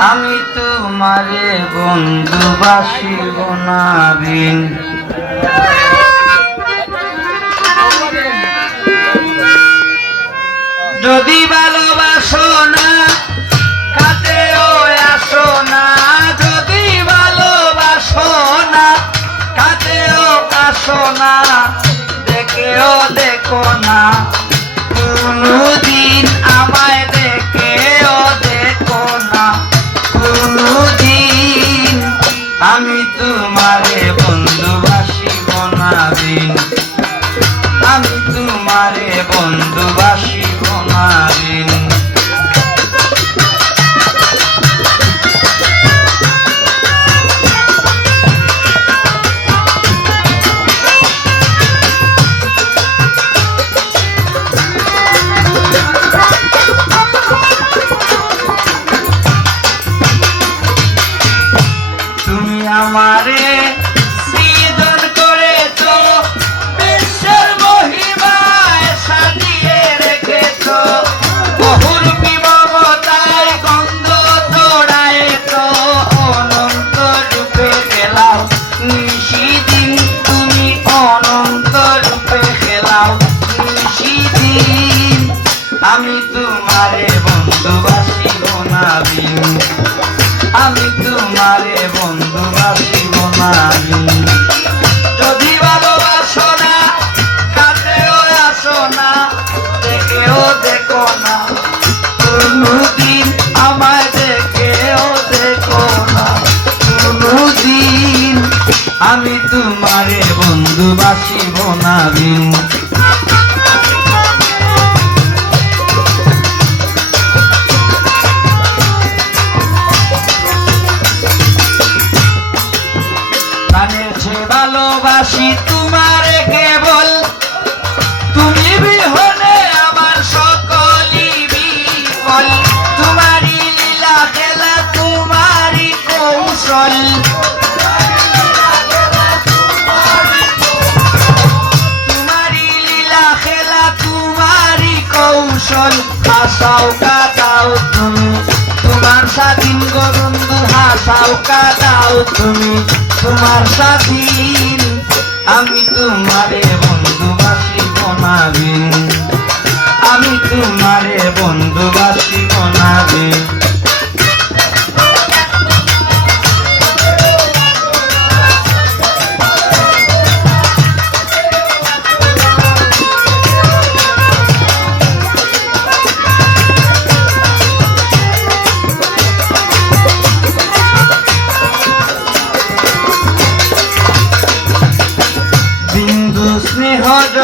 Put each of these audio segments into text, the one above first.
আমি তোমারে বন্ধু বাসিব না যদি ভালোবাসো না কাছেও আসো না। যদি না না। দেখেও দেখো না। আমি তোমারে বন্ধু বাসিব না আমি তোমারে বন্ধু বাসিব না যদি ভালোবাসো না, কাছেও আসো না, দেখেও দেখো না। কোনদিন আমায় দেখেও দেখো না। কোনদিন আমি তোমারে বন্ধু বাসিব ভালোবাসি তোমারে কেবল। তুমি বিহনে আমার সকলই বিফল তোমারই লীলা খেলা, তোমারই কৌশল। তোমারই লীলা খেলা, তোমারই কৌশল। হাসাও কাটাও তুমি। তোমার স্বাধীন গোবন্ধু হাসাও কাটাও তুমি তোমার স্বাধীন। আমি তোমারে বন্ধু বাসি না বিন আমি তোমারে বন্ধু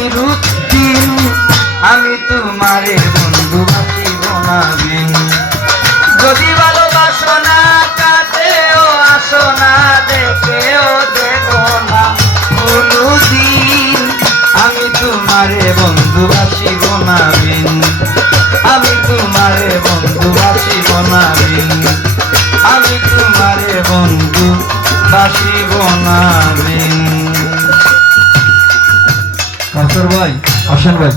আমি রুদ্দিন আমি তোমারে বন্ধু বাসিব না বিন যদি ভালোবাসো না কাছেও আসো না, দেখেও দেখো না। কোনদিন আমি তোমারে বন্ধু বাসিব না বিন আমি তোমারে বন্ধু বাসিব না বিন আমি তোমারে বন্ধু বাসিব না বিন কাসর ভাই আসেন ভাই